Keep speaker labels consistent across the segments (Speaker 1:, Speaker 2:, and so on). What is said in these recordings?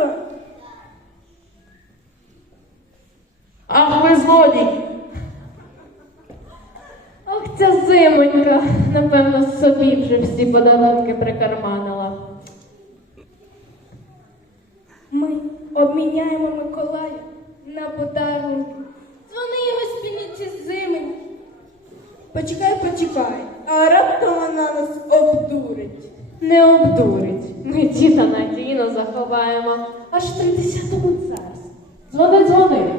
Speaker 1: Ах, ви злодій!
Speaker 2: Ох, ця зимонька, напевно, собі вже всі подарунки прикарманила.
Speaker 3: Ми обміняємо Миколая на подарунки. Дзвони його спільниці зимень. Почекай, а раптом вона нас обдурить.
Speaker 2: Не обдурить. Ми діда надійно заховаємо аж в 30-му царстві. Дзвони, дзвони.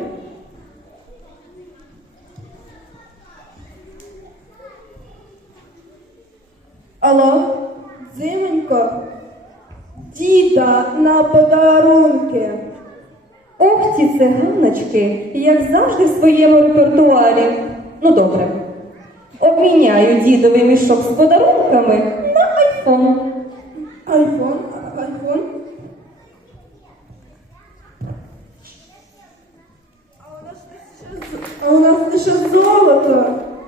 Speaker 3: Алло, зименько, діда на подарунки.
Speaker 4: Ох, ці циганочки, як завжди в своєму репертуарі. Ну, добре. Обміняю дідовий мішок з подарунками на айфон.
Speaker 3: Айфон? А у нас лише золото.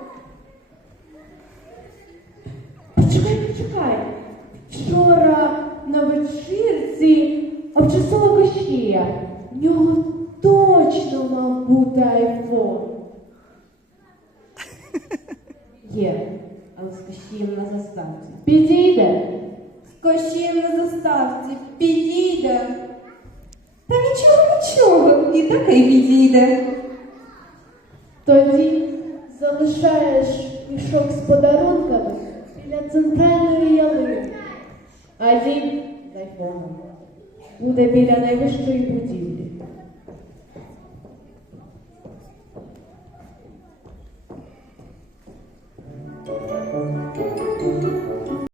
Speaker 2: Почекай. Вчора на вечірці обчесала Кощія. В нього точно мав бути айфон. Є, але з Кощієм на заставці. Підійде.
Speaker 3: З Кощієм на заставці підійде.
Speaker 4: Та нічого, і таки підійде.
Speaker 2: Тоді залишаєш мішок з подарунками біля центральної ялинки, а дід з айфоном буде біля найвищої будівлі.